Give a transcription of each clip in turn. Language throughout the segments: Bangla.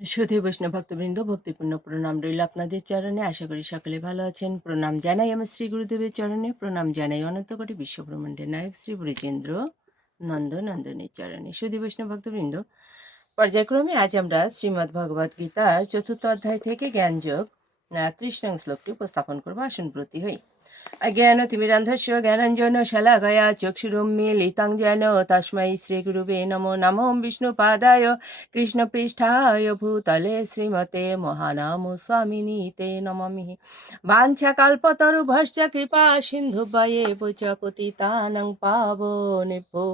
সুধী বৈষ্ণব ভক্তবৃন্দ, ভক্তিপূর্ণ প্রণাম রইল আপনাদের চরণে। আশা করি সকলে ভালো আছেন। প্রণাম জানাই আমার শ্রী গুরুদেবের চরণে। প্রণাম জানাই অনন্ত কোটি বিশ্বব্রহ্মাণ্ডের নায়ক শ্রী ব্রজেন্দ্র নন্দ নন্দনের চরণে। সুধী বৈষ্ণব ভক্তবৃন্দ, পর্যায়ক্রমে আজ আমরা শ্রীমদ্ ভগবদ গীতার চতুর্থ অধ্যায় থেকে জ্ঞানযোগ তৃষ্ণাং শ্লোকটি উপস্থাপন করব। আসন প্রতি হই। अज्ञानतिमिरन्धस्य ज्ञानञ्जन शलाघया चक्षुरुन्मीलितं जेन तस्मै श्रीगुरुवे नमो नमो विष्णुपादाय कृष्णपृष्ठाय भूतले श्रीमते महानाम स्वामिनी ते नमामि वाञ्छाकल्पतरुभश्च कृपा सिन्धुभयेव च पतितानं पावनेभ्यो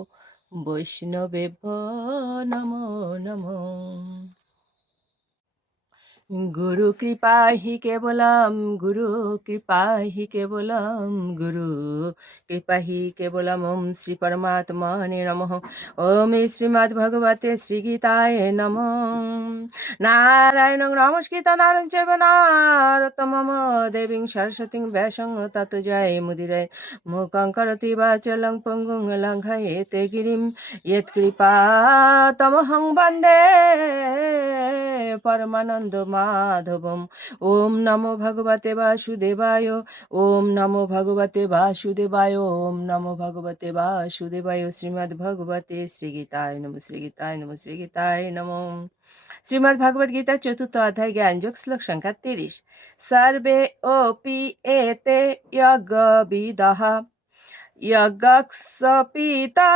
वैष्णवेभ्यो नमो नमो গুরু কৃপা হি কেবলম, গুরু কৃপা হি কেবলম, গুরু কৃপা হি কেবলম। ওম শ্রী পরমাত্মনে নম। ওম শ্রীমদ্ ভগবতে শ্রীগীতায় নম। নারায়ণ নমস্কৃত নারায়ণ চৈব নারতমম দেবীং সরস্বতীং ব্যাসং তত জয় মুদিরে মুখং করতি বাচলং পঙ্গুং লঙ্ঘয়েতে গিরিম। ইয়ৎকৃপা তমহং বন্দে পরমানন্দ মাধবম। ওম নমো ভগবতে বাসুদেবায়, ওম নমো ভগবতে বাসুদেবায়, ওম নমো ভগবতে বাসুদেবায় শ্রীমদ্ ভগবতে শ্রীগীতায় নম শ্রীগীতায় নম শ্রীগীতায় নম। শ্রীমদ্ ভগবদ গীতা চতুর্থ অধ্যায়, জ্ঞানযোগ, শ্লোক সংখ্যা তিরিশ। সর্বে অপি এতে যজ্ঞবিদঃ। যজ্ঞপিতা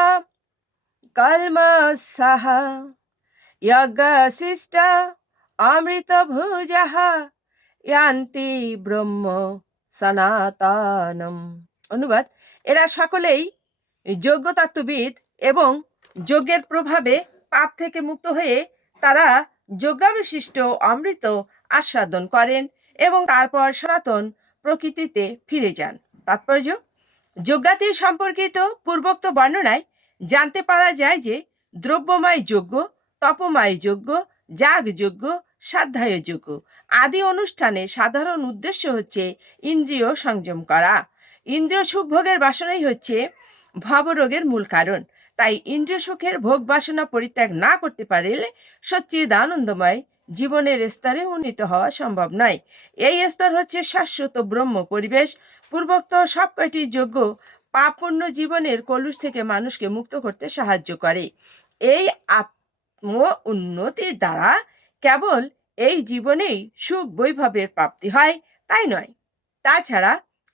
কলমসহ যজ্ঞশিষ্ট অমৃত ভুজহ ইয়ান্তি ব্রহ্ম সনাতনম অনুবাদ, এরা সকলেই যোগ্যতাত্ত্ববিদ এবং যজ্ঞের প্রভাবে পাপ থেকে মুক্ত হয়ে তারা যজ্ঞাবিশিষ্ট অমৃত আস্বাদন করেন এবং তারপর সনাতন প্রকৃতিতে ফিরে যান। তাৎপর্য যজ্ঞাতি সম্পর্কিত পূর্বোক্ত বর্ণনায় জানতে পারা যায় যে দ্রব্যময় যজ্ঞ, তপময় যজ্ঞ, যাগযজ্ঞ সাধ্যায় যজ্ঞ আদি অনুষ্ঠানে সাধারণ উদ্দেশ্য হচ্ছে ইন্দ্রিয় সংযম করা। ইন্দ্রিয় সুখভোগের বাসনাই হচ্ছে ভবরোগের মূল কারণ। তাই ইন্দ্রিয় সুখের ভোগ বাসনা পরিত্যাগ না করতে পারলে সচ্চিদ আনন্দময় জীবনের স্তরে উন্নীত হওয়া সম্ভব নয়। এই স্তর হচ্ছে শাশ্বত ব্রহ্ম পরিবেশ। পূর্বোক্ত সব কয়টি যোগ্য পাপূর্ণ জীবনের কলুষ থেকে মানুষকে মুক্ত করতে সাহায্য করে। এই আত্ম উন্নতির দ্বারা কেবল এই জীবনেই সুখ বৈভবের প্রাপ্তি হয়, তাই নয়। তাছাড়া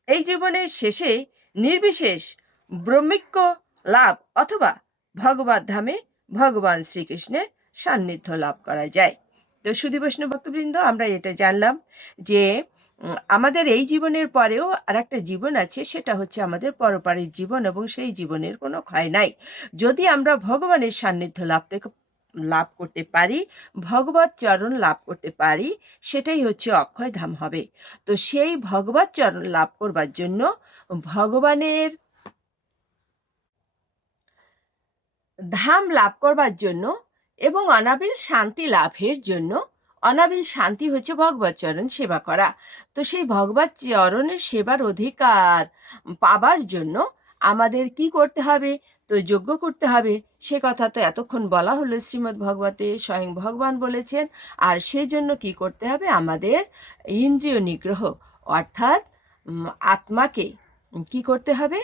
এই জীবনের শেষে নির্বিশেষ ব্রহ্মিক্য লাভ অথবা ভগবত ধামে ভগবান শ্রীকৃষ্ণের সান্নিধ্য লাভ করা যায়। তো সুধী বৈষ্ণব ভক্তবৃন্দ, আমরা এটা জানলাম যে আমাদের এই জীবনের পরেও আর একটা জীবন আছে, সেটা হচ্ছে আমাদের পরপারের জীবন এবং সেই জীবনের কোনো ক্ষয় নাই। যদি আমরা ভগবানের সান্নিধ্য লাভ লাভ করতে পারি, ভগবত চরণ লাভ করতে পারি, সেটাই হচ্ছে অক্ষয় ধাম হবে। তো সেই ভগবত চরণ লাভ করবার জন্য ভগবানের ধাম লাভ করবার জন্য এবং অনাবিল শান্তি লাভের জন্য অনাবিল শান্তি হচ্ছে ভগবত চরণ সেবা করা। তো সেই ভগবত চরণের সেবার অধিকার পাবার জন্য আমাদের কি করতে হবে? তো যোগ্য করতে হবে। সে কথা তো এতক্ষণ বলা হলো শ্রীমদ্ ভগবতে, স্বয়ং ভগবান বলেছেন। আর সেজন্য কি করতে হবে? আমাদের ইন্দ্রিয় নিগ্রহ, অর্থাৎ আত্মাকে কি করতে হবে?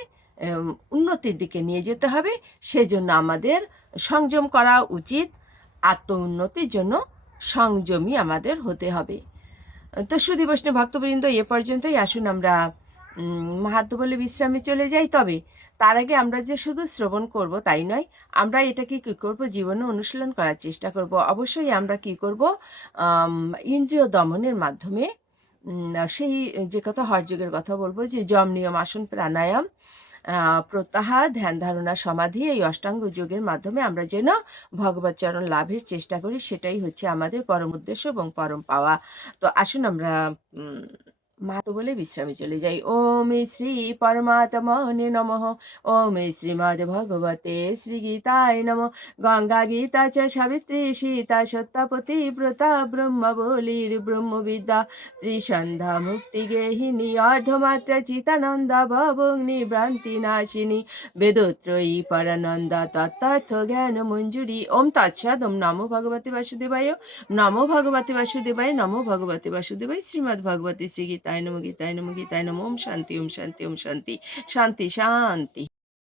উন্নতির দিকে নিয়ে যেতে হবে। সেজন্য আমাদের সংযম করা উচিত। আত্ম উন্নতির জন্য সংযমী আমাদের হতে হবে। তো সুধী বৈষ্ণব ভক্তবৃন্দ, এ পর্যন্তই। আসুন আমরা মাহাত্ম বলে বিশ্রামে চলে যাই তবে। তার আগে আমরা যে শুধু শ্রবণ করব তাই নয় আমরা এটাকে কী করব? জীবনে অনুশীলন করার চেষ্টা করব। অবশ্যই আমরা কি করব? ইন্দ্রিয় দমনের মাধ্যমে সেই যে কথা হরযোগের কথা বলব যে যম নিয়ম আসন প্রাণায়াম আহ, প্রত্যাহার ধ্যান ধারণা সমাধি এই অষ্টাঙ্গ যোগের মাধ্যমে আমরা যেন ভগবত চরণ লাভের চেষ্টা করি সেটাই হচ্ছে আমাদের পরম উদ্দেশ্য এবং পরম পাওয়া। তো আসুন আমরা মা তো বলে বিশ্রামে চলে যাই। ওম শ্রী পরমাত্মনে নমঃ। ওম শ্রীমদ ভগবতে শ্রী গীতায় নম। গঙ্গা গীতা চ সাবিত্রী সীতা সত্যপতি ব্রতা ব্রহ্ম বলির ব্রহ্মবিদ্যা। ত্রিসন্ধ্যা মুক্তি গেহিনী অর্ধমাত্রা চিতানন্দা ভবগ্নি ভ্রান্তি নাশিনী। বেদত্রয়ী পরানন্দা তত্ত্বার্থ জ্ঞান মঞ্জুরি। ওম তৎসদ ওম নমো ভগবতে বাসুদেবায়। নমো ভগবতে বাসুদেবায়। নমো ভগবতে বাসুদেবায়। শ্রীমদ্ ভগবতী শ্রী গীতায় নম গীতায় নম গীতায় নম ওম শান্তি ওম শান্তি ওম শান্তি শান্তি শান্তি